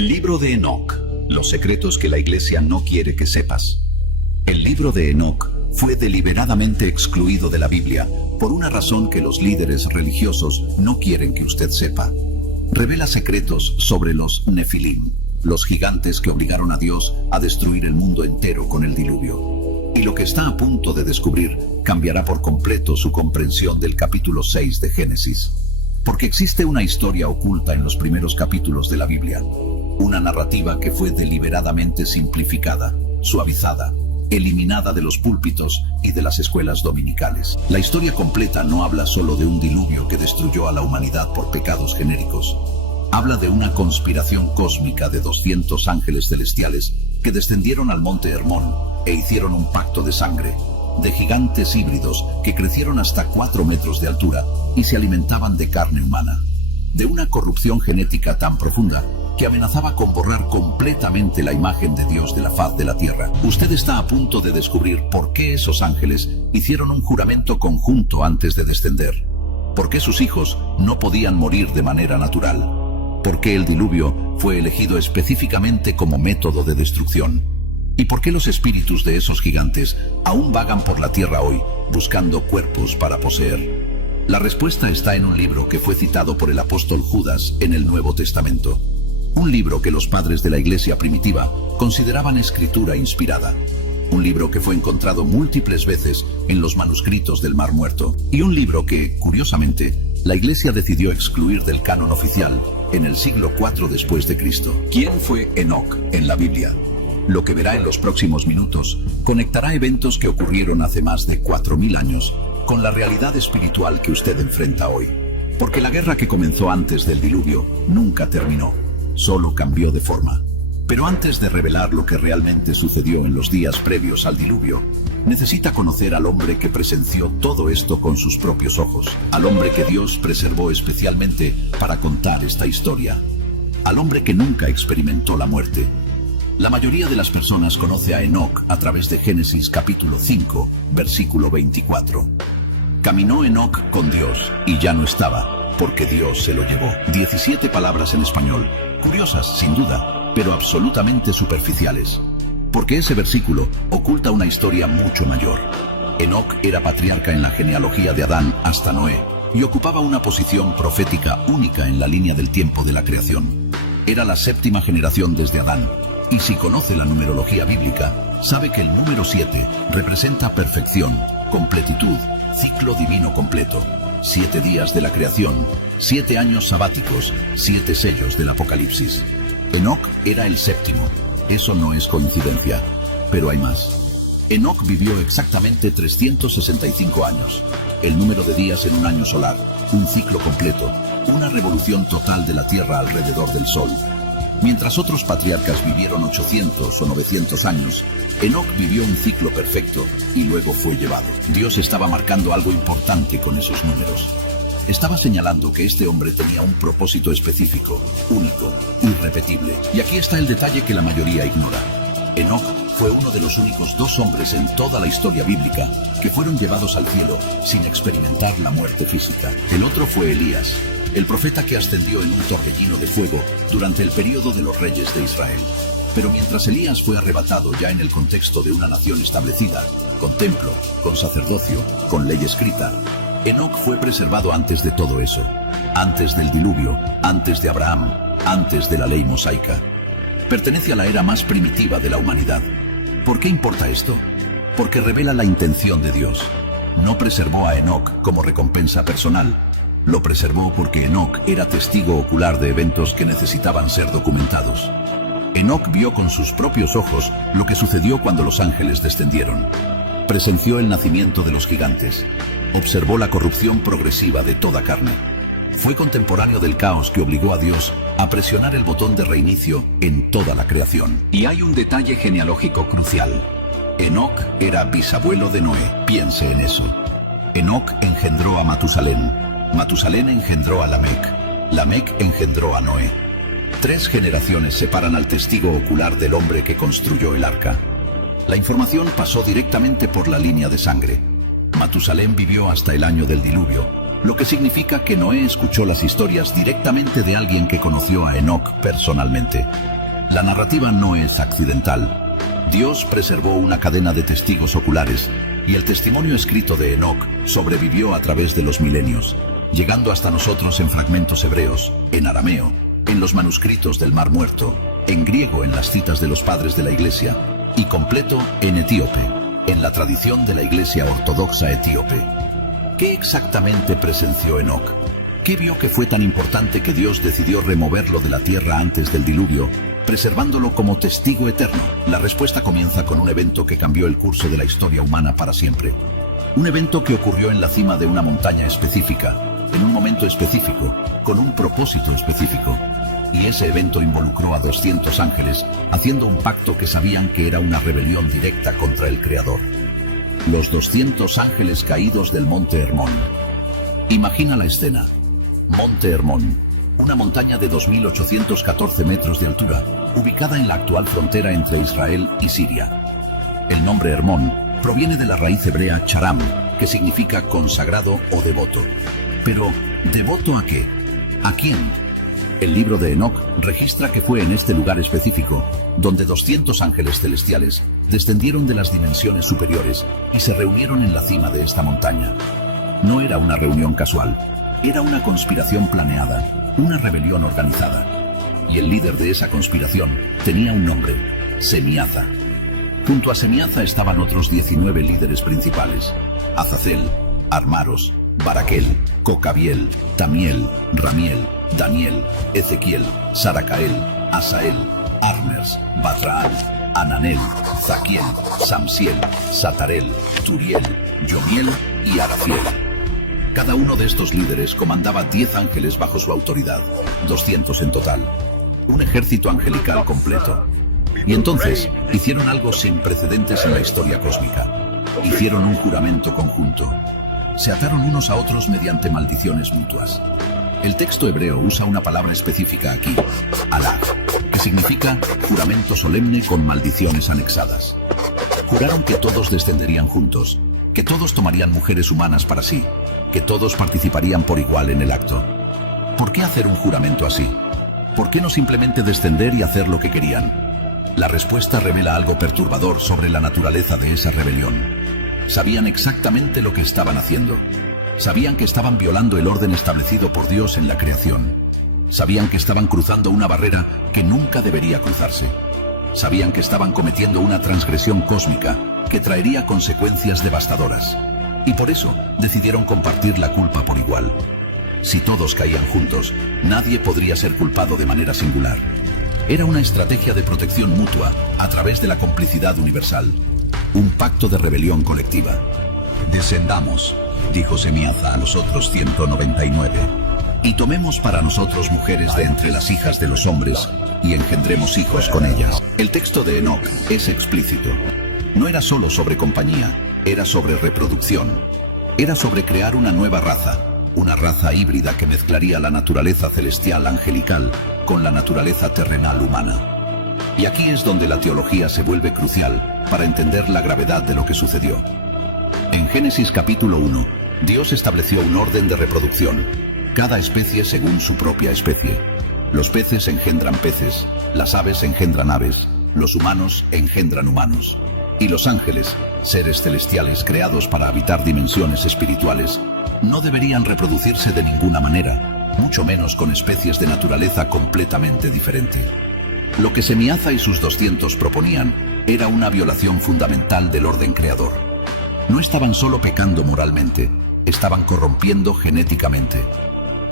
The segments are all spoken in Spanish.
Libro de Enoc. Los secretos que la Iglesia no quiere que sepas. El libro de Enoc fue deliberadamente excluido de la Biblia por una razón que los líderes religiosos no quieren que usted sepa. Revela secretos sobre los Nefilim, los gigantes que obligaron a Dios a destruir el mundo entero con el diluvio. Y lo que está a punto de descubrir cambiará por completo su comprensión del capítulo 6 de Génesis. Porque existe una historia oculta en los primeros capítulos de la Biblia. Una narrativa que fue deliberadamente simplificada, suavizada, eliminada de los púlpitos y de las escuelas dominicales. La historia completa no habla solo de un diluvio que destruyó a la humanidad por pecados genéricos. Habla de una conspiración cósmica de 200 ángeles celestiales que descendieron al monte Hermón e hicieron un pacto de sangre, de gigantes híbridos que crecieron hasta 4 metros de altura y se alimentaban de carne humana. De una corrupción genética tan profunda que amenazaba con borrar completamente la imagen de Dios de la faz de la tierra. Usted está a punto de descubrir por qué esos ángeles hicieron un juramento conjunto antes de descender. Por qué sus hijos no podían morir de manera natural. Por qué el diluvio fue elegido específicamente como método de destrucción. Y por qué los espíritus de esos gigantes aún vagan por la tierra hoy, buscando cuerpos para poseer. La respuesta está en un libro que fue citado por el apóstol Judas en el Nuevo Testamento. Un libro que los padres de la iglesia primitiva consideraban escritura inspirada. Un libro que fue encontrado múltiples veces en los manuscritos del Mar Muerto. Y un libro que, curiosamente, la iglesia decidió excluir del canon oficial en el siglo IV después de Cristo. ¿Quién fue Enoc en la Biblia? Lo que verá en los próximos minutos conectará eventos que ocurrieron hace más de 4000 años con la realidad espiritual que usted enfrenta hoy. Porque la guerra que comenzó antes del diluvio nunca terminó. Solo cambió de forma. Pero antes de revelar lo que realmente sucedió en los días previos al diluvio, necesita conocer al hombre que presenció todo esto con sus propios ojos, al hombre que Dios preservó especialmente para contar esta historia, al hombre que nunca experimentó la muerte. La mayoría de las personas conoce a Enoc a través de Génesis capítulo 5, versículo 24. Caminó Enoc con Dios y ya no estaba, porque Dios se lo llevó. 17 palabras en español. Curiosas, sin duda, pero absolutamente superficiales. Porque ese versículo oculta una historia mucho mayor. Enoc era patriarca en la genealogía de Adán hasta Noé y ocupaba una posición profética única en la línea del tiempo de la creación. Era la 7ª generación desde Adán, y si conoce la numerología bíblica, sabe que el número 7 representa perfección, completitud, ciclo divino completo. 7 días de la creación, 7 años sabáticos, 7 sellos del Apocalipsis. Enoc era el 7º. Eso no es coincidencia, pero hay más. Enoc vivió exactamente 365 años, el número de días en un año solar, un ciclo completo, una revolución total de la Tierra alrededor del Sol. Mientras otros patriarcas vivieron 800 o 900 años, Enoc vivió un ciclo perfecto y luego fue llevado. Dios estaba marcando algo importante con esos números. Estaba señalando que este hombre tenía un propósito específico, único, irrepetible. Y aquí está el detalle que la mayoría ignora. Enoc fue uno de los únicos 2 hombres en toda la historia bíblica que fueron llevados al cielo sin experimentar la muerte física. El otro fue Elías, el profeta que ascendió en un torbellino de fuego durante el período de los reyes de Israel. Pero mientras Elías fue arrebatado ya en el contexto de una nación establecida, con templo, con sacerdocio, con ley escrita, Enoc fue preservado antes de todo eso, antes del diluvio, antes de Abraham, antes de la ley mosaica. Pertenece a la era más primitiva de la humanidad. ¿Por qué importa esto? Porque revela la intención de Dios. No preservó a Enoc como recompensa personal. Lo preservó porque Enoc era testigo ocular de eventos que necesitaban ser documentados. Enoc vio con sus propios ojos lo que sucedió cuando los ángeles descendieron. Presenció el nacimiento de los gigantes. Observó la corrupción progresiva de toda carne. Fue contemporáneo del caos que obligó a Dios a presionar el botón de reinicio en toda la creación. Y hay un detalle genealógico crucial. Enoc era bisabuelo de Noé. Piense en eso. Enoc engendró a Matusalén. Matusalén engendró a Lamec. Lamec engendró a Noé. 3 generaciones separan al testigo ocular del hombre que construyó el arca. La información pasó directamente por la línea de sangre. Matusalén vivió hasta el año del diluvio. lo que significa que Noé escuchó las historias directamente de alguien que conoció a Enoc personalmente. La narrativa no es accidental. Dios preservó una cadena de testigos oculares, y el testimonio escrito de Enoc sobrevivió a través de los milenios, llegando hasta nosotros en fragmentos hebreos, en arameo, en los manuscritos del Mar Muerto, en griego en las citas de los padres de la Iglesia, y completo en etíope, en la tradición de la Iglesia Ortodoxa etíope. ¿Qué exactamente presenció Enoc? ¿Qué vio que fue tan importante que Dios decidió removerlo de la tierra antes del diluvio, preservándolo como testigo eterno? La respuesta comienza con un evento que cambió el curso de la historia humana para siempre. Un evento que ocurrió en la cima de una montaña específica, en un momento específico, con un propósito específico. Y ese evento involucró a 200 ángeles, haciendo un pacto que sabían que era una rebelión directa contra el Creador. Los 200 ángeles caídos del Monte Hermón. Imagina la escena. Monte Hermón, una montaña de 2.814 metros de altura, ubicada en la actual frontera entre Israel y Siria. El nombre Hermón proviene de la raíz hebrea charam, que significa consagrado o devoto. Pero, ¿devoto a qué? ¿A quién? El libro de Enoc registra que fue en este lugar específico donde 200 ángeles celestiales descendieron de las dimensiones superiores y se reunieron en la cima de esta montaña. No era una reunión casual, era una conspiración planeada, una rebelión organizada. Y el líder de esa conspiración tenía un nombre: Semiaza. Junto a Semiaza estaban otros 19 líderes principales: Azazel, Armaros, Baraquel, Cocabiel, Tamiel, Ramiel, Daniel, Ezequiel, Saracael, Asael, Armers, Batraal, Ananel, Zaquiel, Samsiel, Satarel, Turiel, Yomiel y Arafiel. Cada uno de estos líderes comandaba 10 ángeles bajo su autoridad, 200 en total. Un ejército angelical completo. Y entonces hicieron algo sin precedentes en la historia cósmica. Hicieron un juramento conjunto. Se ataron unos a otros mediante maldiciones mutuas. El texto hebreo usa una palabra específica aquí, alaj, que significa juramento solemne con maldiciones anexadas. Juraron que todos descenderían juntos, que todos tomarían mujeres humanas para sí, que todos participarían por igual en el acto. ¿Por qué hacer un juramento así? ¿Por qué no simplemente descender y hacer lo que querían? La respuesta revela algo perturbador sobre la naturaleza de esa rebelión. Sabían exactamente lo que estaban haciendo. Sabían que estaban violando el orden establecido por Dios en la creación. Sabían que estaban cruzando una barrera que nunca debería cruzarse. Sabían que estaban cometiendo una transgresión cósmica que traería consecuencias devastadoras. Y por eso decidieron compartir la culpa por igual. Si todos caían juntos, nadie podría ser culpado de manera singular. Era una estrategia de protección mutua a través de la complicidad universal. Un pacto de rebelión colectiva. Descendamos, dijo Semiaza a los otros 199, y tomemos para nosotros mujeres de entre las hijas de los hombres, y engendremos hijos con ellas. El texto de Enoc es explícito. No era solo sobre compañía, era sobre reproducción. Era sobre crear una nueva raza, una raza híbrida que mezclaría la naturaleza celestial angelical con la naturaleza terrenal humana. Y aquí es donde la teología se vuelve crucial para entender la gravedad de lo que sucedió. En Génesis capítulo 1, Dios estableció un orden de reproducción, cada especie según su propia especie. Los peces engendran peces, las aves engendran aves, los humanos engendran humanos. Y los ángeles, seres celestiales creados para habitar dimensiones espirituales, no deberían reproducirse de ninguna manera, mucho menos con especies de naturaleza completamente diferente. Lo que Semiaza y sus 200 proponían era una violación fundamental del orden creador. No estaban solo pecando moralmente, estaban corrompiendo genéticamente.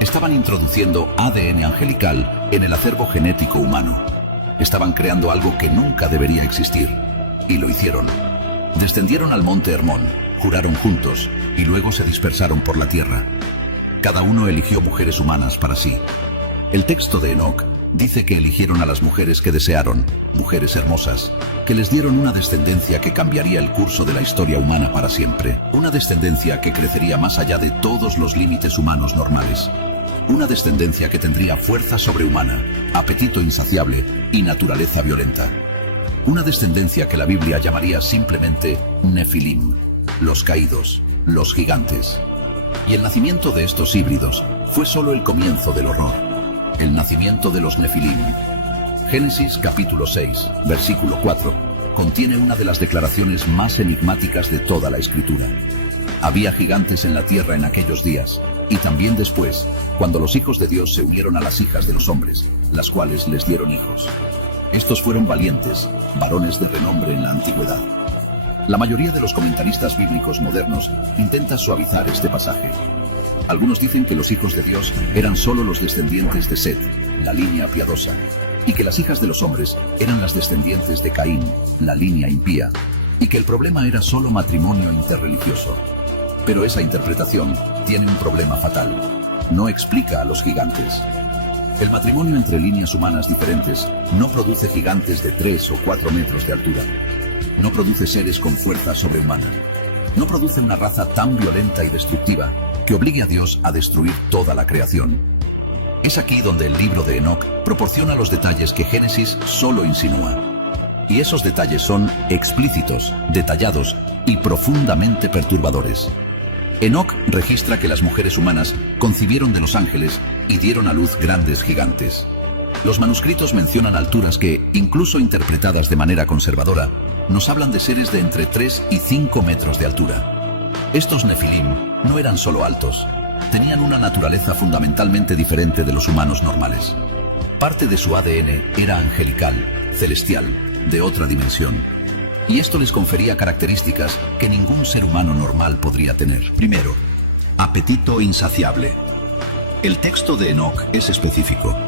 Estaban introduciendo ADN angelical en el acervo genético humano. Estaban creando algo que nunca debería existir. Y lo hicieron. Descendieron al monte Hermón, juraron juntos, y luego se dispersaron por la tierra. Cada uno eligió mujeres humanas para sí. El texto de Enoc dice que eligieron a las mujeres que desearon, mujeres hermosas, que les dieron una descendencia que cambiaría el curso de la historia humana para siempre. Una descendencia que crecería más allá de todos los límites humanos normales. Una descendencia que tendría fuerza sobrehumana, apetito insaciable y naturaleza violenta. Una descendencia que la Biblia llamaría simplemente Nefilim, los caídos, los gigantes. Y el nacimiento de estos híbridos fue solo el comienzo del horror, el nacimiento de los Nefilim. Génesis capítulo 6, versículo 4, contiene una de las declaraciones más enigmáticas de toda la Escritura. Había gigantes en la tierra en aquellos días, y también después, cuando los hijos de Dios se unieron a las hijas de los hombres, las cuales les dieron hijos. Estos fueron valientes, varones de renombre en la antigüedad. La mayoría de los comentaristas bíblicos modernos intenta suavizar este pasaje. Algunos dicen que los hijos de Dios eran solo los descendientes de Set, la línea piadosa, y que las hijas de los hombres eran las descendientes de Caín, la línea impía, y que el problema era solo matrimonio interreligioso. Pero esa interpretación tiene un problema fatal. No explica a los gigantes. El matrimonio entre líneas humanas diferentes no produce gigantes de 3 o 4 metros de altura. No produce seres con fuerza sobrehumana. No produce una raza tan violenta y destructiva que obligue a Dios a destruir toda la creación. Es aquí donde el libro de Enoc proporciona los detalles que Génesis solo insinúa. Y esos detalles son explícitos, detallados y profundamente perturbadores. Enoc registra que las mujeres humanas concibieron de los ángeles y dieron a luz grandes gigantes. Los manuscritos mencionan alturas que, incluso interpretadas de manera conservadora, nos hablan de seres de entre 3 y 5 metros de altura. Estos Nefilim no eran solo altos, tenían una naturaleza fundamentalmente diferente de los humanos normales. Parte de su ADN era angelical, celestial, de otra dimensión. Y esto les confería características que ningún ser humano normal podría tener. Primero, apetito insaciable. El texto de Enoc es específico.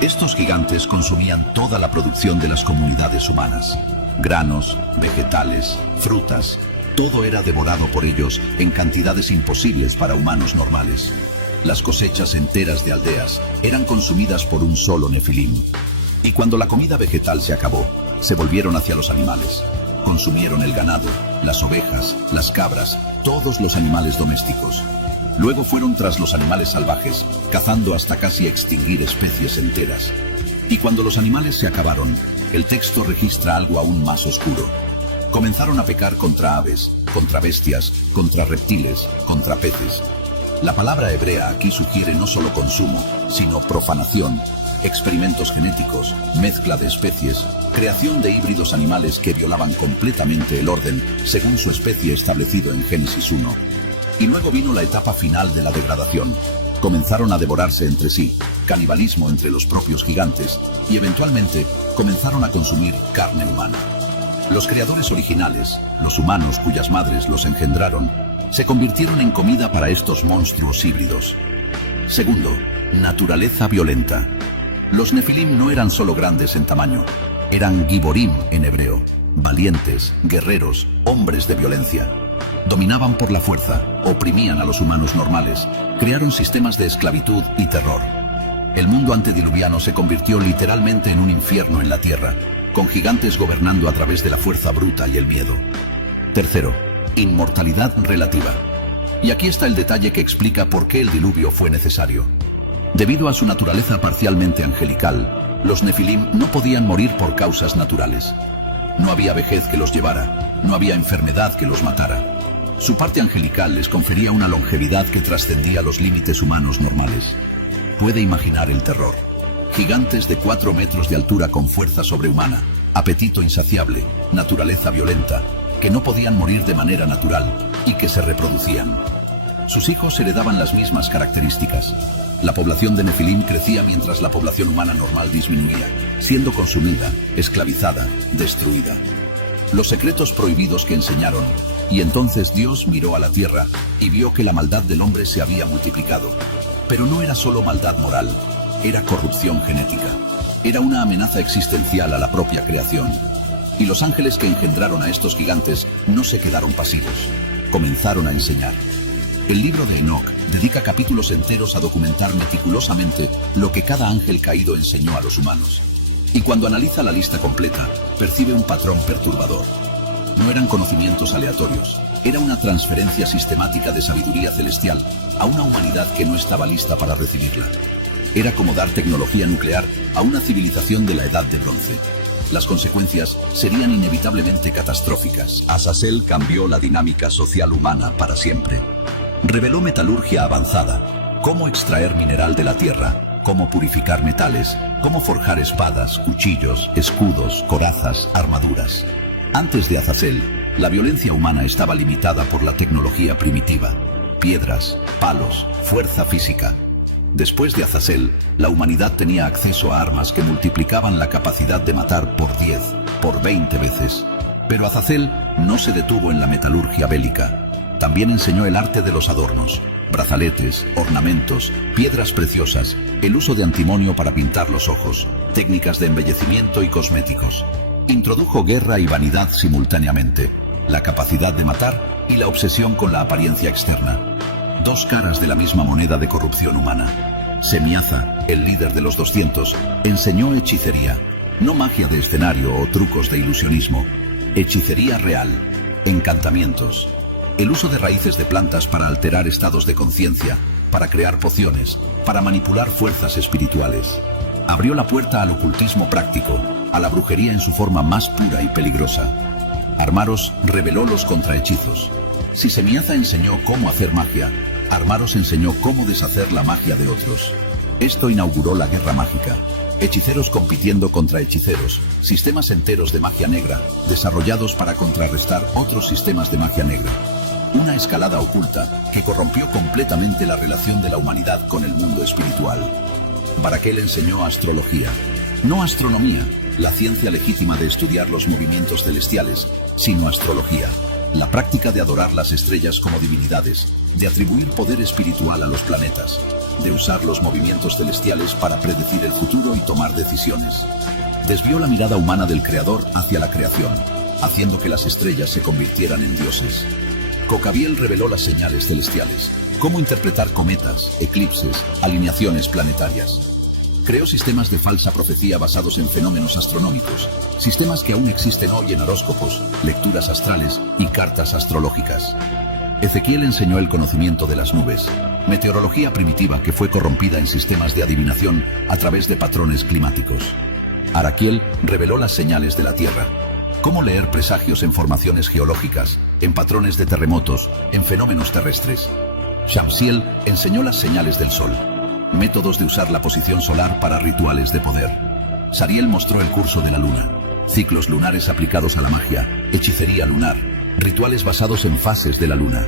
Estos gigantes consumían toda la producción de las comunidades humanas. Granos, vegetales, frutas, todo era devorado por ellos en cantidades imposibles para humanos normales. Las cosechas enteras de aldeas eran consumidas por un solo Nefilim. Y cuando la comida vegetal se acabó, se volvieron hacia los animales. Consumieron el ganado, las ovejas, las cabras, todos los animales domésticos. Luego fueron tras los animales salvajes, cazando hasta casi extinguir especies enteras. Y cuando los animales se acabaron, el texto registra algo aún más oscuro. Comenzaron a pecar contra aves, contra bestias, contra reptiles, contra peces. La palabra hebrea aquí sugiere no solo consumo, sino profanación, experimentos genéticos, mezcla de especies, creación de híbridos animales que violaban completamente el orden según su especie establecido en Génesis 1. Y luego vino la etapa final de la degradación. Comenzaron a devorarse entre sí, canibalismo entre los propios gigantes, y eventualmente comenzaron a consumir carne humana. Los creadores originales, los humanos cuyas madres los engendraron, se convirtieron en comida para estos monstruos híbridos. Segundo, naturaleza violenta. Los Nefilim no eran solo grandes en tamaño, eran Giborim en hebreo, valientes, guerreros, hombres de violencia. Dominaban por la fuerza, oprimían a los humanos normales, crearon sistemas de esclavitud y terror. El mundo antediluviano se convirtió literalmente en un infierno en la tierra, con gigantes gobernando a través de la fuerza bruta y el miedo. Tercero, inmortalidad relativa. Y aquí está el detalle que explica por qué el diluvio fue necesario. Debido a su naturaleza parcialmente angelical, los Nefilim no podían morir por causas naturales. No había vejez que los llevara, no había enfermedad que los matara. Su parte angelical les confería una longevidad que trascendía los límites humanos normales. Puede imaginar el terror. Gigantes de 4 metros de altura con fuerza sobrehumana, apetito insaciable, naturaleza violenta, que no podían morir de manera natural y que se reproducían. Sus hijos heredaban las mismas características. La población de Nefilim crecía mientras la población humana normal disminuía, siendo consumida, esclavizada, destruida. Los secretos prohibidos que enseñaron, y entonces Dios miró a la tierra y vio que la maldad del hombre se había multiplicado. Pero no era solo maldad moral, era corrupción genética. Era una amenaza existencial a la propia creación. Y los ángeles que engendraron a estos gigantes no se quedaron pasivos. Comenzaron a enseñar. El libro de Enoc dedica capítulos enteros a documentar meticulosamente lo que cada ángel caído enseñó a los humanos. Y cuando analiza la lista completa, percibe un patrón perturbador. No eran conocimientos aleatorios, era una transferencia sistemática de sabiduría celestial a una humanidad que no estaba lista para recibirla. Era como dar tecnología nuclear a una civilización de la Edad de Bronce. Las consecuencias serían inevitablemente catastróficas. Azazel cambió la dinámica social humana para siempre. reveló metalurgia avanzada, cómo extraer mineral de la tierra, cómo purificar metales, cómo forjar espadas, cuchillos, escudos, corazas, armaduras. Antes de Azazel, la violencia humana estaba limitada por la tecnología primitiva, piedras, palos, fuerza física. Después de Azazel, la humanidad tenía acceso a armas que multiplicaban la capacidad de matar por 10, por 20 veces. Pero Azazel no se detuvo en la metalurgia bélica. También enseñó el arte de los adornos, brazaletes, ornamentos, piedras preciosas, el uso de antimonio para pintar los ojos, técnicas de embellecimiento y cosméticos. Introdujo guerra y vanidad simultáneamente, la capacidad de matar y la obsesión con la apariencia externa. Dos caras de la misma moneda de corrupción humana. Semiaza, el líder de los 200, enseñó hechicería, no magia de escenario o trucos de ilusionismo. Hechicería real, encantamientos, el uso de raíces de plantas para alterar estados de conciencia, para crear pociones, para manipular fuerzas espirituales. Abrió la puerta al ocultismo práctico, a la brujería en su forma más pura y peligrosa. Armaros reveló los contrahechizos. Si Semiaza enseñó cómo hacer magia, Armaros enseñó cómo deshacer la magia de otros. Esto inauguró la guerra mágica. Hechiceros compitiendo contra hechiceros, sistemas enteros de magia negra, desarrollados para contrarrestar otros sistemas de magia negra. Una escalada oculta que corrompió completamente la relación de la humanidad con el mundo espiritual. Barakel enseñó astrología, no astronomía, la ciencia legítima de estudiar los movimientos celestiales, sino astrología, la práctica de adorar las estrellas como divinidades, de atribuir poder espiritual a los planetas, de usar los movimientos celestiales para predecir el futuro y tomar decisiones. Desvió la mirada humana del Creador hacia la creación, haciendo que las estrellas se convirtieran en dioses. Cocabiel reveló las señales celestiales, cómo interpretar cometas, eclipses, alineaciones planetarias. Creó sistemas de falsa profecía basados en fenómenos astronómicos, sistemas que aún existen hoy en horóscopos, lecturas astrales y cartas astrológicas. Ezequiel enseñó el conocimiento de las nubes, meteorología primitiva que fue corrompida en sistemas de adivinación a través de patrones climáticos. Araquiel reveló las señales de la Tierra, cómo leer presagios en formaciones geológicas, en patrones de terremotos, en fenómenos terrestres. Shamsiel enseñó las señales del Sol, métodos de usar la posición solar para rituales de poder. Sariel mostró el curso de la Luna, ciclos lunares aplicados a la magia, hechicería lunar, rituales basados en fases de la Luna.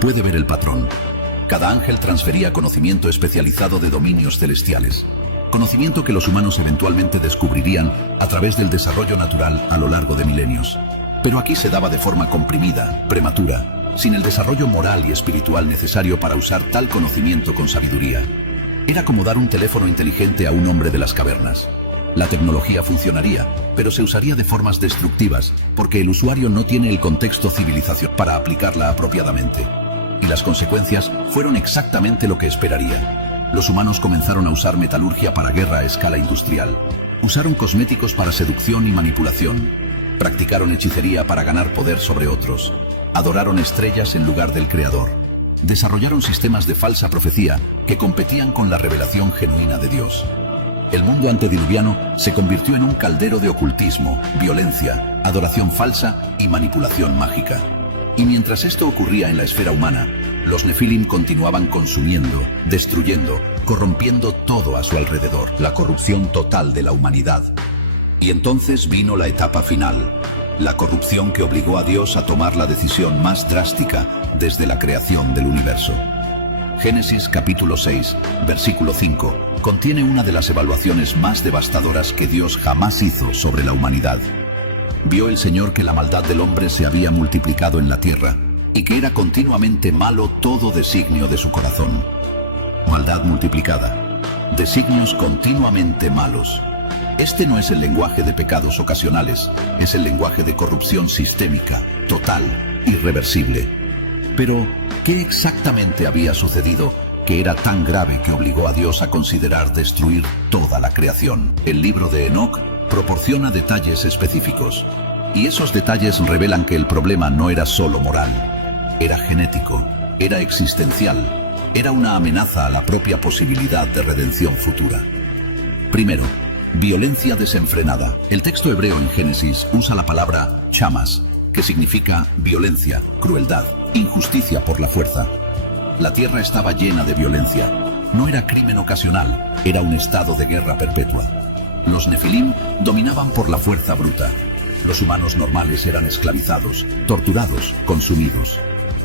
Puede ver el patrón. Cada ángel transfería conocimiento especializado de dominios celestiales, conocimiento que los humanos eventualmente descubrirían a través del desarrollo natural a lo largo de milenios. Pero aquí se daba de forma comprimida, prematura, sin el desarrollo moral y espiritual necesario para usar tal conocimiento con sabiduría. Era como dar un teléfono inteligente a un hombre de las cavernas. La tecnología funcionaría, pero se usaría de formas destructivas, porque el usuario no tiene el contexto civilizacional para aplicarla apropiadamente. Y las consecuencias fueron exactamente lo que esperaría. Los humanos comenzaron a usar metalurgia para guerra a escala industrial. Usaron cosméticos para seducción y manipulación. Practicaron hechicería para ganar poder sobre otros. Adoraron estrellas en lugar del Creador. Desarrollaron sistemas de falsa profecía que competían con la revelación genuina de Dios. El mundo antediluviano se convirtió en un caldero de ocultismo, violencia, adoración falsa y manipulación mágica. Y mientras esto ocurría en la esfera humana, los Nefilim continuaban consumiendo, destruyendo, corrompiendo todo a su alrededor. La corrupción total de la humanidad. Y entonces vino la etapa final, la corrupción que obligó a Dios a tomar la decisión más drástica desde la creación del universo. Génesis capítulo 6, versículo 5, contiene una de las evaluaciones más devastadoras que Dios jamás hizo sobre la humanidad. Vio el Señor que la maldad del hombre se había multiplicado en la tierra, y que era continuamente malo todo designio de su corazón. Maldad multiplicada, designios continuamente malos. Este no es el lenguaje de pecados ocasionales, es el lenguaje de corrupción sistémica, total, irreversible. Pero, ¿qué exactamente había sucedido que era tan grave que obligó a Dios a considerar destruir toda la creación? El libro de Enoc proporciona detalles específicos, y esos detalles revelan que el problema no era solo moral, era genético, era existencial, era una amenaza a la propia posibilidad de redención futura. Primero, violencia desenfrenada. El texto hebreo en Génesis usa la palabra chamas, que significa violencia, crueldad, injusticia por la fuerza. La tierra estaba llena de violencia. No era crimen ocasional, era un estado de guerra perpetua. Los Nefilim dominaban por la fuerza bruta. Los humanos normales eran esclavizados, torturados, consumidos.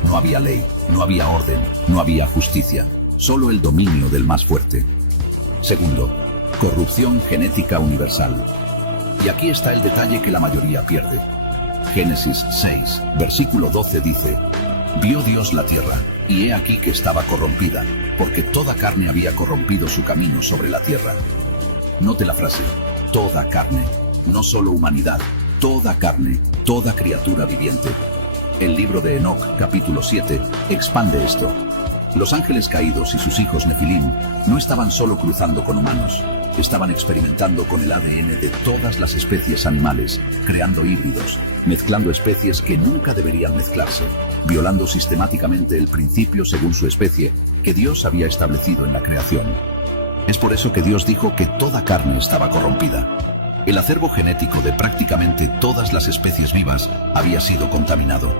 No había ley, no había orden, no había justicia, solo el dominio del más fuerte. Segundo, corrupción genética universal. Y aquí está el detalle que la mayoría pierde. Génesis 6, versículo 12 dice: Vio Dios la tierra, y he aquí que estaba corrompida, porque toda carne había corrompido su camino sobre la tierra. Note la frase, toda carne, no solo humanidad, toda carne, toda criatura viviente. El libro de Enoc, capítulo 7, expande esto. Los ángeles caídos y sus hijos Nefilim no estaban solo cruzando con humanos, estaban experimentando con el ADN de todas las especies animales, creando híbridos, mezclando especies que nunca deberían mezclarse, violando sistemáticamente el principio según su especie que Dios había establecido en la creación. Es por eso que Dios dijo que toda carne estaba corrompida. El acervo genético de prácticamente todas las especies vivas había sido contaminado.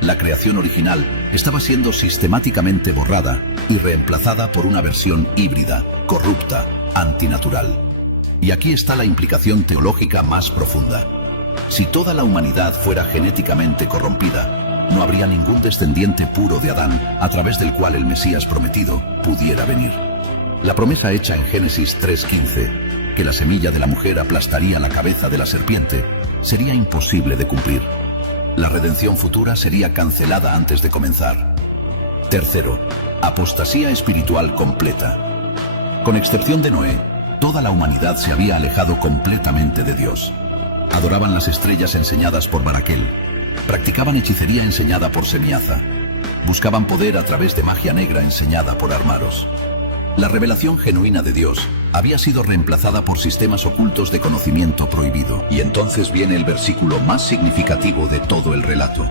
La creación original estaba siendo sistemáticamente borrada y reemplazada por una versión híbrida, corrupta, antinatural. Y aquí está la implicación teológica más profunda. Si toda la humanidad fuera genéticamente corrompida, no habría ningún descendiente puro de Adán a través del cual el Mesías prometido pudiera venir. La promesa hecha en Génesis 3:15, que la semilla de la mujer aplastaría la cabeza de la serpiente, sería imposible de cumplir. La redención futura sería cancelada antes de comenzar. Tercero, apostasía espiritual completa. Con excepción de Noé, toda la humanidad se había alejado completamente de Dios. Adoraban las estrellas enseñadas por Baraquel, practicaban hechicería enseñada por Semiaza, buscaban poder a través de magia negra enseñada por Armaros. La revelación genuina de Dios había sido reemplazada por sistemas ocultos de conocimiento prohibido. Y entonces viene el versículo más significativo de todo el relato.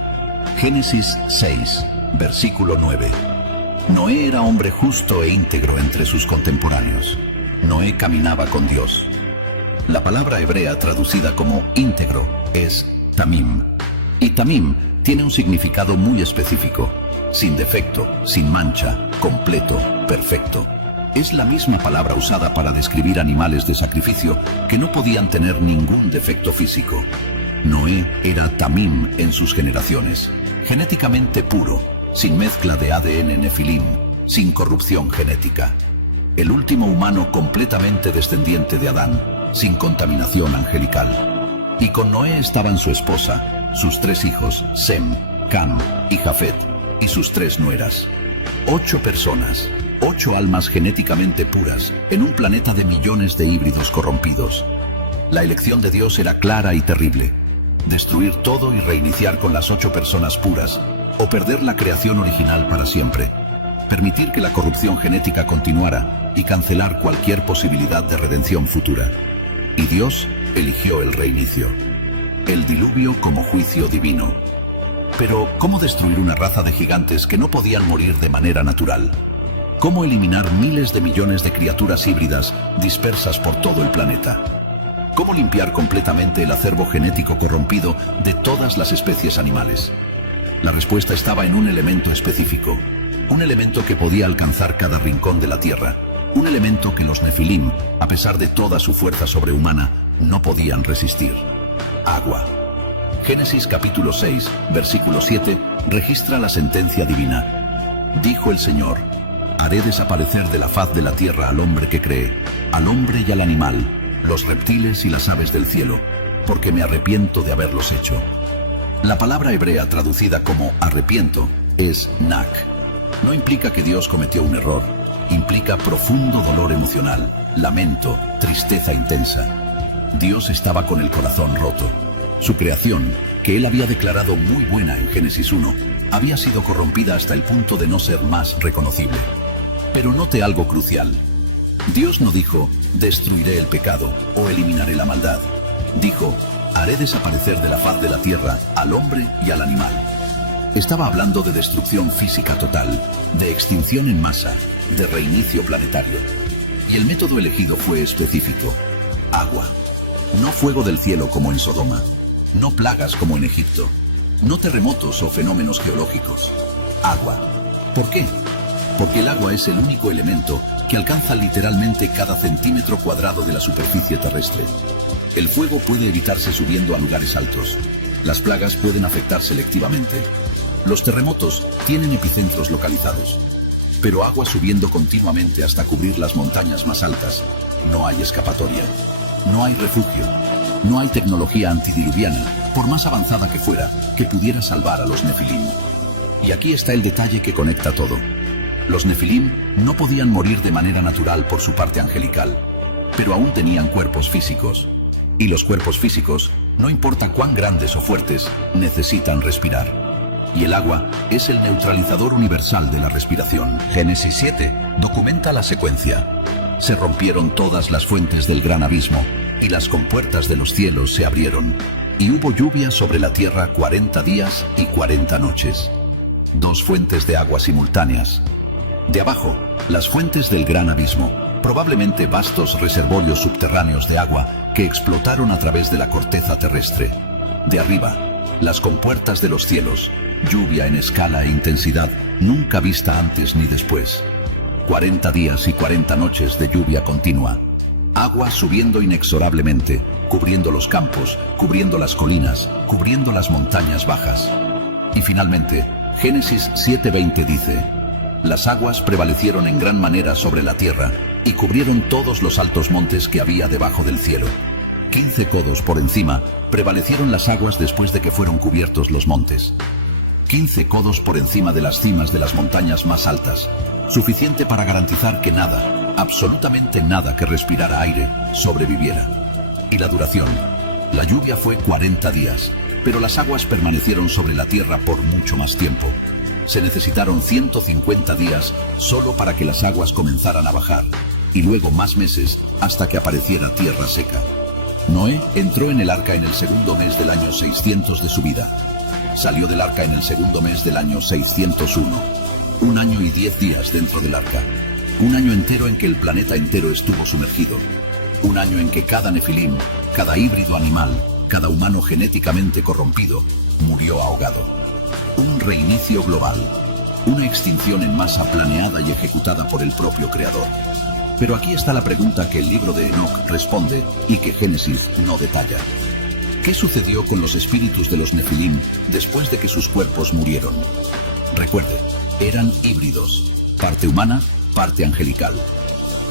Génesis 6, versículo 9. Noé era hombre justo e íntegro entre sus contemporáneos. Noé caminaba con Dios. La palabra hebrea traducida como íntegro es tamim. Y tamim tiene un significado muy específico: sin defecto, sin mancha, completo, perfecto. Es la misma palabra usada para describir animales de sacrificio que no podían tener ningún defecto físico. Noé era tamim en sus generaciones, genéticamente puro, sin mezcla de ADN nefilim, sin corrupción genética. El último humano completamente descendiente de Adán, sin contaminación angelical. Y con Noé estaban su esposa, sus 3 hijos, Sem, Cam y Jafet, y sus 3 nueras. 8 personas. 8 almas genéticamente puras en un planeta de millones de híbridos corrompidos. La elección de Dios era clara y terrible: destruir todo y reiniciar con las 8 personas puras, o perder la creación original para siempre, permitir que la corrupción genética continuara y cancelar cualquier posibilidad de redención futura. Y Dios eligió el reinicio, el diluvio como juicio divino. Pero, ¿cómo destruir una raza de gigantes que no podían morir de manera natural? ¿Cómo eliminar miles de millones de criaturas híbridas dispersas por todo el planeta? ¿Cómo limpiar completamente el acervo genético corrompido de todas las especies animales? La respuesta estaba en un elemento específico, un elemento que podía alcanzar cada rincón de la Tierra, un elemento que los Nefilim, a pesar de toda su fuerza sobrehumana, no podían resistir: agua. Génesis capítulo 6, versículo 7, registra la sentencia divina. Dijo el Señor: haré desaparecer de la faz de la tierra al hombre que cree, al hombre y al animal, los reptiles y las aves del cielo, porque me arrepiento de haberlos hecho. La palabra hebrea traducida como arrepiento es nak. No implica que Dios cometió un error, implica profundo dolor emocional, lamento, tristeza intensa. Dios estaba con el corazón roto. Su creación, que él había declarado muy buena en Génesis 1, había sido corrompida hasta el punto de no ser más reconocible. Pero note algo crucial. Dios no dijo: destruiré el pecado o eliminaré la maldad. Dijo: haré desaparecer de la faz de la tierra al hombre y al animal. Estaba hablando de destrucción física total, de extinción en masa, de reinicio planetario. Y el método elegido fue específico: agua. No fuego del cielo como en Sodoma, no plagas como en Egipto, no terremotos o fenómenos geológicos. Agua. ¿Por qué? porque el agua es el único elemento que alcanza literalmente cada centímetro cuadrado de la superficie terrestre. El fuego puede evitarse subiendo a lugares altos. Las plagas pueden afectar selectivamente. Los terremotos tienen epicentros localizados. Pero agua subiendo continuamente hasta cubrir las montañas más altas, no hay escapatoria. No hay refugio. No hay tecnología antidiluviana, por más avanzada que fuera, que pudiera salvar a los Nefilim. Y aquí está el detalle que conecta todo. Los Nefilim no podían morir de manera natural por su parte angelical, pero aún tenían cuerpos físicos. Y los cuerpos físicos, no importa cuán grandes o fuertes, necesitan respirar. Y el agua es el neutralizador universal de la respiración. Génesis 7 documenta la secuencia. Se rompieron todas las fuentes del gran abismo, y las compuertas de los cielos se abrieron, y hubo lluvia sobre la tierra 40 días y 40 noches. Dos fuentes de agua simultáneas. De abajo, las fuentes del gran abismo, probablemente vastos reservorios subterráneos de agua que explotaron a través de la corteza terrestre. De arriba, las compuertas de los cielos, lluvia en escala e intensidad nunca vista antes ni después. 40 días y 40 noches de lluvia continua. Agua subiendo inexorablemente, cubriendo los campos, cubriendo las colinas, cubriendo las montañas bajas. Y finalmente, Génesis 7:20 dice: las aguas prevalecieron en gran manera sobre la tierra y cubrieron todos los altos montes que había debajo del cielo. 15 codos por encima prevalecieron las aguas después de que fueron cubiertos los montes. 15 codos por encima de las cimas de las montañas más altas, suficiente para garantizar que nada, absolutamente nada que respirara aire, sobreviviera. Y la duración. La lluvia fue 40 días, pero las aguas permanecieron sobre la tierra por mucho más tiempo. Se necesitaron 150 días solo para que las aguas comenzaran a bajar, y luego más meses hasta que apareciera tierra seca. Noé entró en el arca en el segundo mes del año 600 de su vida. Salió del arca en el segundo mes del año 601. 1 año y 10 días dentro del arca. 1 año entero en que el planeta entero estuvo sumergido. 1 año en que cada nefilim, cada híbrido animal, cada humano genéticamente corrompido, murió ahogado. Un reinicio global. Una extinción en masa planeada y ejecutada por el propio Creador. Pero aquí está la pregunta que el libro de Enoc responde y que Génesis no detalla. ¿Qué sucedió con los espíritus de los nefilim después de que sus cuerpos murieron? Recuerde, eran híbridos, parte humana, parte angelical.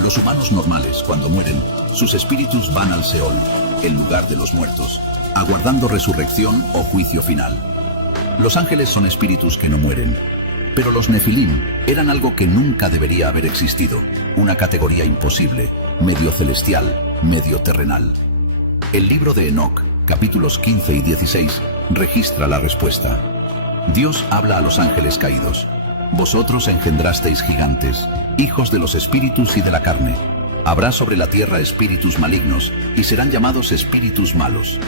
Los humanos normales, cuando mueren, sus espíritus van al Seol, el lugar de los muertos, aguardando resurrección o juicio final. Los ángeles son espíritus que no mueren, pero los nefilim eran algo que nunca debería haber existido, una categoría imposible, medio celestial, medio terrenal. El libro de Enoc, capítulos 15 y 16, registra la respuesta. Dios habla a los ángeles caídos. Vosotros engendrasteis gigantes, hijos de los espíritus y de la carne. Habrá sobre la tierra espíritus malignos, y serán llamados espíritus malos.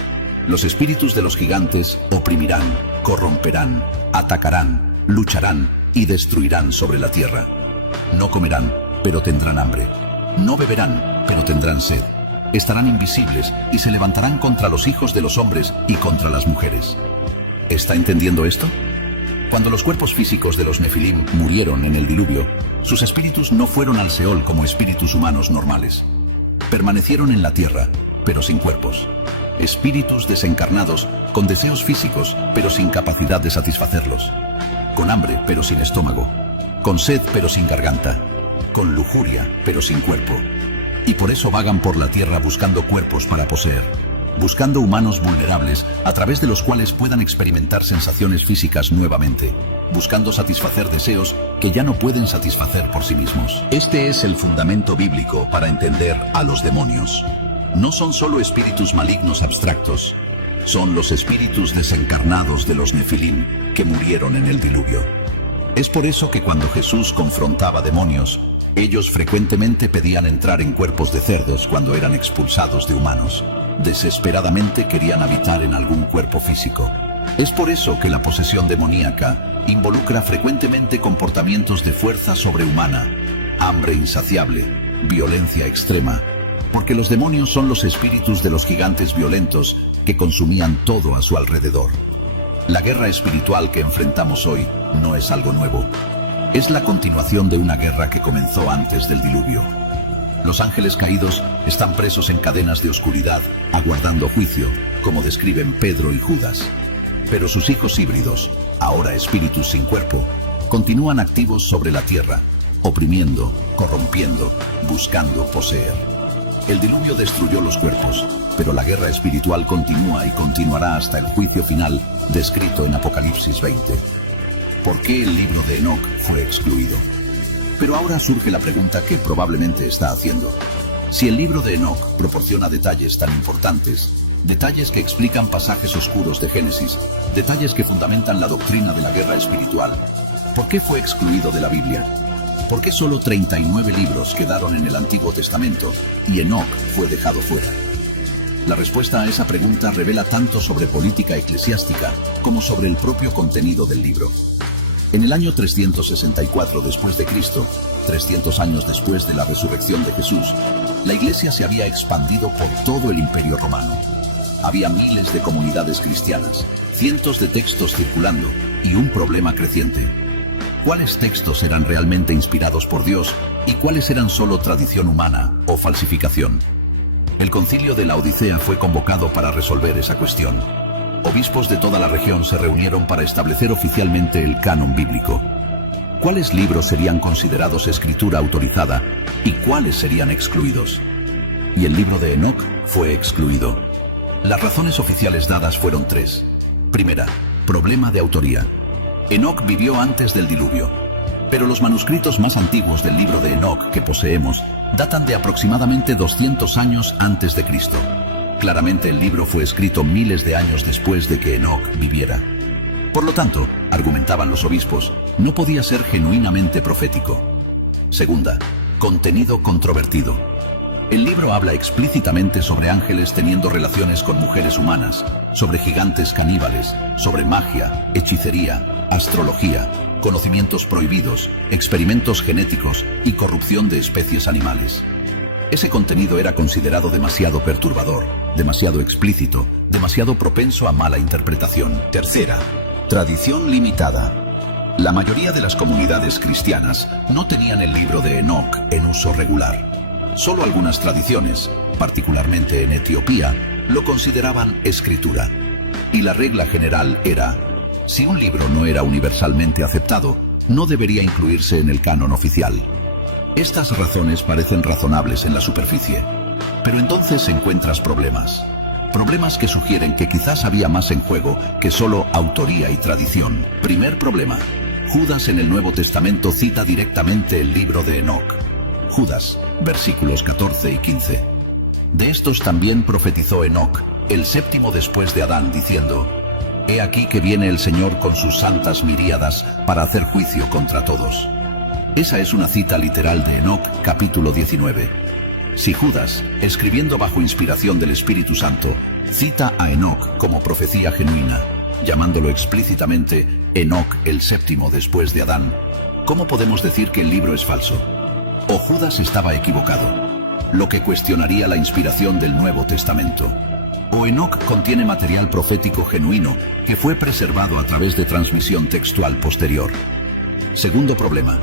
Los espíritus de los gigantes oprimirán, corromperán, atacarán, lucharán y destruirán sobre la tierra. No comerán, pero tendrán hambre. No beberán, pero tendrán sed. Estarán invisibles y se levantarán contra los hijos de los hombres y contra las mujeres. ¿Está entendiendo esto? Cuando los cuerpos físicos de los nefilim murieron en el diluvio, sus espíritus no fueron al Seol como espíritus humanos normales. Permanecieron en la tierra, pero sin cuerpos. Espíritus desencarnados, con deseos físicos, pero sin capacidad de satisfacerlos. Con hambre, pero sin estómago. Con sed, pero sin garganta. Con lujuria, pero sin cuerpo. Y por eso vagan por la tierra buscando cuerpos para poseer. Buscando humanos vulnerables, a través de los cuales puedan experimentar sensaciones físicas nuevamente. Buscando satisfacer deseos que ya no pueden satisfacer por sí mismos. Este es el fundamento bíblico para entender a los demonios. No son solo espíritus malignos abstractos, son los espíritus desencarnados de los nefilim que murieron en el diluvio. Es por eso que cuando Jesús confrontaba demonios, ellos frecuentemente pedían entrar en cuerpos de cerdos cuando eran expulsados de humanos. Desesperadamente querían habitar en algún cuerpo físico. Es por eso que la posesión demoníaca involucra frecuentemente comportamientos de fuerza sobrehumana, hambre insaciable, violencia extrema, porque los demonios son los espíritus de los gigantes violentos que consumían todo a su alrededor. La guerra espiritual que enfrentamos hoy no es algo nuevo. Es la continuación de una guerra que comenzó antes del diluvio. Los ángeles caídos están presos en cadenas de oscuridad, aguardando juicio, como describen Pedro y Judas. Pero sus hijos híbridos, ahora espíritus sin cuerpo, continúan activos sobre la tierra, oprimiendo, corrompiendo, buscando poseer. El diluvio destruyó los cuerpos, pero la guerra espiritual continúa y continuará hasta el juicio final, descrito en Apocalipsis 20. ¿Por qué el libro de Enoc fue excluido? Pero ahora surge la pregunta ¿qué probablemente está haciendo? Si el libro de Enoc proporciona detalles tan importantes, detalles que explican pasajes oscuros de Génesis, detalles que fundamentan la doctrina de la guerra espiritual, ¿por qué fue excluido de la Biblia? ¿Por qué solo 39 libros quedaron en el Antiguo Testamento y Enoc fue dejado fuera? La respuesta a esa pregunta revela tanto sobre política eclesiástica como sobre el propio contenido del libro. En el año 364 después de Cristo, 300 años después de la resurrección de Jesús, la Iglesia se había expandido por todo el Imperio Romano. Había miles de comunidades cristianas, cientos de textos circulando y un problema creciente. ¿Cuáles textos eran realmente inspirados por Dios y cuáles eran solo tradición humana o falsificación? El concilio de la Odisea fue convocado para resolver esa cuestión. Obispos de toda la región se reunieron para establecer oficialmente el canon bíblico. ¿Cuáles libros serían considerados escritura autorizada y cuáles serían excluidos? Y el libro de Enoc fue excluido. Las razones oficiales dadas fueron tres. Primera, problema de autoría. Enoc vivió antes del diluvio, pero los manuscritos más antiguos del libro de Enoc que poseemos datan de aproximadamente 200 años antes de Cristo. Claramente el libro fue escrito miles de años después de que Enoc viviera. Por lo tanto, argumentaban los obispos, no podía ser genuinamente profético. Segunda, contenido controvertido. El libro habla explícitamente sobre ángeles teniendo relaciones con mujeres humanas, sobre gigantes caníbales, sobre magia, hechicería, astrología, conocimientos prohibidos, experimentos genéticos y corrupción de especies animales. Ese contenido era considerado demasiado perturbador, demasiado explícito, demasiado propenso a mala interpretación. Tercera, tradición limitada. La mayoría de las comunidades cristianas no tenían el libro de Enoc en uso regular. Solo algunas tradiciones, particularmente en Etiopía, lo consideraban escritura. Y la regla general era, si un libro no era universalmente aceptado, no debería incluirse en el canon oficial. Estas razones parecen razonables en la superficie, pero entonces encuentras problemas. Problemas que sugieren que quizás había más en juego que solo autoría y tradición. Primer problema. Judas en el Nuevo Testamento cita directamente el libro de Enoc. Judas, versículos 14 y 15. De estos también profetizó Enoc, el séptimo después de Adán, diciendo: He aquí que viene el Señor con sus santas miríadas para hacer juicio contra todos. Esa es una cita literal de Enoc, capítulo 19. Si Judas, escribiendo bajo inspiración del Espíritu Santo, cita a Enoc como profecía genuina, llamándolo explícitamente Enoc el séptimo después de Adán, ¿cómo podemos decir que el libro es falso? ¿O Judas estaba equivocado? Lo que cuestionaría la inspiración del Nuevo Testamento. ¿O Enoc contiene material profético genuino que fue preservado a través de transmisión textual posterior? Segundo problema.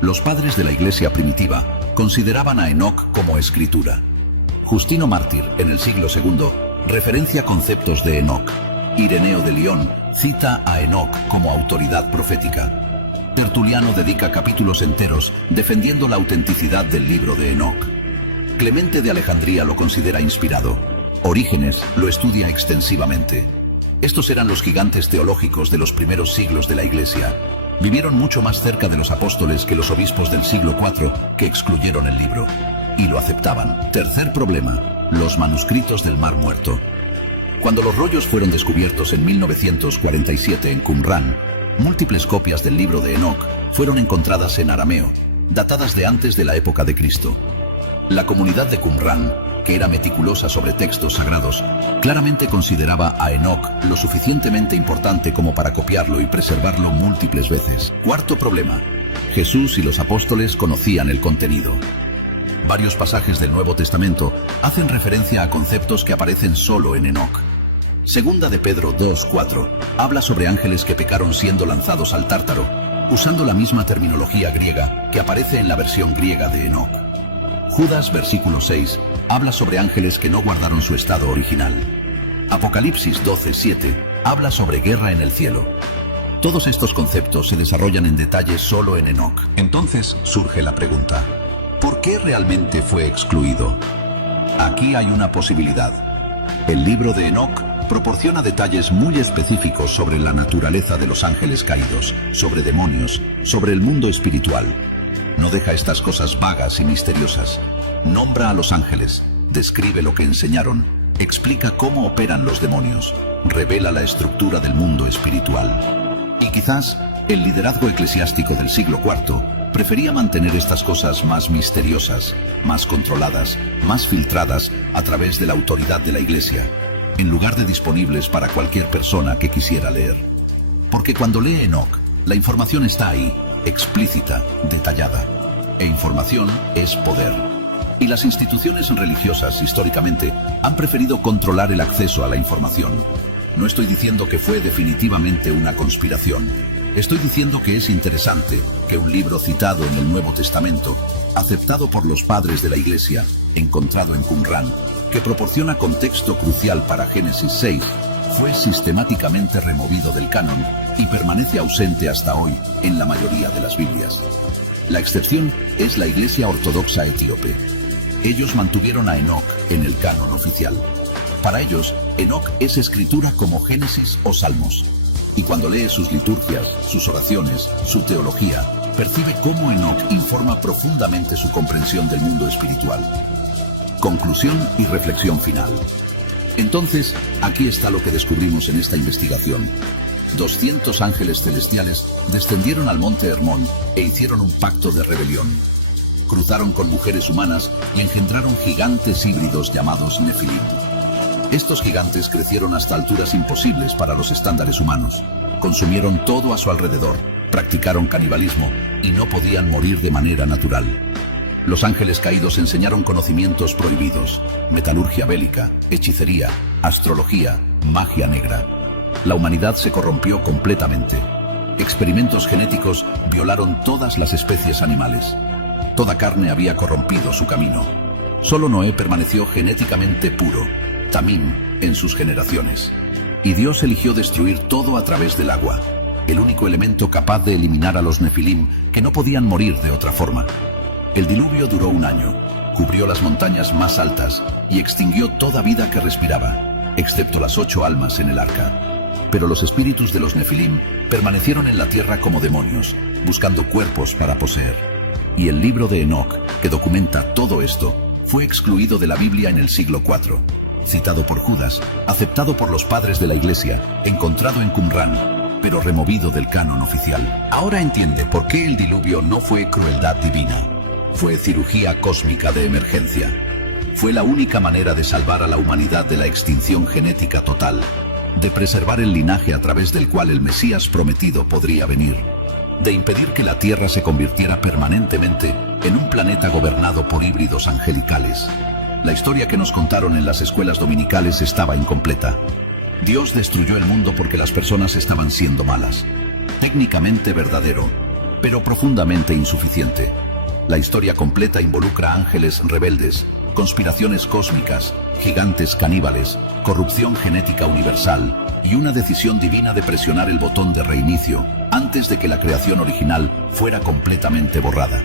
Los padres de la Iglesia primitiva consideraban a Enoc como escritura. Justino Mártir, en el siglo II, referencia conceptos de Enoc. Ireneo de León cita a Enoc como autoridad profética. Tertuliano dedica capítulos enteros defendiendo la autenticidad del libro de Enoc. Clemente de Alejandría lo considera inspirado. Orígenes lo estudia extensivamente. Estos eran los gigantes teológicos de los primeros siglos de la Iglesia. Vivieron mucho más cerca de los apóstoles que los obispos del siglo IV que excluyeron el libro, y lo aceptaban. Tercer problema, los manuscritos del Mar Muerto. Cuando los rollos fueron descubiertos en 1947 en Qumrán, múltiples copias del libro de Enoc fueron encontradas en arameo, datadas de antes de la época de Cristo. La comunidad de Qumrán, que era meticulosa sobre textos sagrados, claramente consideraba a Enoc lo suficientemente importante como para copiarlo y preservarlo múltiples veces. Cuarto problema. Jesús y los apóstoles conocían el contenido. Varios pasajes del Nuevo Testamento hacen referencia a conceptos que aparecen solo en Enoc. Segunda de Pedro 2:4 habla sobre ángeles que pecaron siendo lanzados al Tártaro, usando la misma terminología griega que aparece en la versión griega de Enoc. Judas, versículo 6, habla sobre ángeles que no guardaron su estado original. Apocalipsis 12:7 habla sobre guerra en el cielo. Todos estos conceptos se desarrollan en detalle solo en Enoc. Entonces surge la pregunta: ¿por qué realmente fue excluido? Aquí hay una posibilidad. El libro de Enoc proporciona detalles muy específicos sobre la naturaleza de los ángeles caídos, sobre demonios, sobre el mundo espiritual. No deja estas cosas vagas y misteriosas. Nombra a los ángeles, describe lo que enseñaron, explica cómo operan los demonios, revela la estructura del mundo espiritual. Y quizás el liderazgo eclesiástico del siglo IV prefería mantener estas cosas más misteriosas, más controladas, más filtradas a través de la autoridad de la Iglesia, en lugar de disponibles para cualquier persona que quisiera leer. Porque cuando lee Enoc, la información está ahí, explícita, detallada. E información es poder. Y las instituciones religiosas, históricamente, han preferido controlar el acceso a la información. No estoy diciendo que fue definitivamente una conspiración. Estoy diciendo que es interesante que un libro citado en el Nuevo Testamento, aceptado por los padres de la Iglesia, encontrado en Qumran, que proporciona contexto crucial para Génesis 6, fue sistemáticamente removido del canon y permanece ausente hasta hoy en la mayoría de las Biblias. La excepción es la Iglesia Ortodoxa Etíope. Ellos mantuvieron a Enoc en el canon oficial. Para ellos, Enoc es escritura como Génesis o Salmos. Y cuando lee sus liturgias, sus oraciones, su teología, percibe cómo Enoc informa profundamente su comprensión del mundo espiritual. Conclusión y reflexión final. Entonces, aquí está lo que descubrimos en esta investigación. 200 ángeles celestiales descendieron al monte Hermón e hicieron un pacto de rebelión. Cruzaron con mujeres humanas y engendraron gigantes híbridos llamados Nefilim. Estos gigantes crecieron hasta alturas imposibles para los estándares humanos. Consumieron todo a su alrededor, practicaron canibalismo y no podían morir de manera natural. Los ángeles caídos enseñaron conocimientos prohibidos: metalurgia bélica, hechicería, astrología, magia negra. La humanidad se corrompió completamente. Experimentos genéticos violaron todas las especies animales. Toda carne había corrompido su camino. Solo Noé permaneció genéticamente puro, Tamim, en sus generaciones. Y Dios eligió destruir todo a través del agua, el único elemento capaz de eliminar a los Nefilim que no podían morir de otra forma. El diluvio duró 1 año, cubrió las montañas más altas y extinguió toda vida que respiraba, excepto las 8 almas en el arca. Pero los espíritus de los Nefilim permanecieron en la tierra como demonios, buscando cuerpos para poseer. Y el libro de Enoc, que documenta todo esto, fue excluido de la Biblia en el siglo IV. Citado por Judas, aceptado por los padres de la Iglesia, encontrado en Qumran, pero removido del canon oficial. Ahora entiende por qué el diluvio no fue crueldad divina. Fue cirugía cósmica de emergencia. Fue la única manera de salvar a la humanidad de la extinción genética total, de preservar el linaje a través del cual el Mesías prometido podría venir, de impedir que la Tierra se convirtiera permanentemente en un planeta gobernado por híbridos angelicales. La historia que nos contaron en las escuelas dominicales estaba incompleta. Dios destruyó el mundo porque las personas estaban siendo malas. Técnicamente verdadero, pero profundamente insuficiente. La historia completa involucra ángeles rebeldes, conspiraciones cósmicas, gigantes caníbales, corrupción genética universal y una decisión divina de presionar el botón de reinicio antes de que la creación original fuera completamente borrada.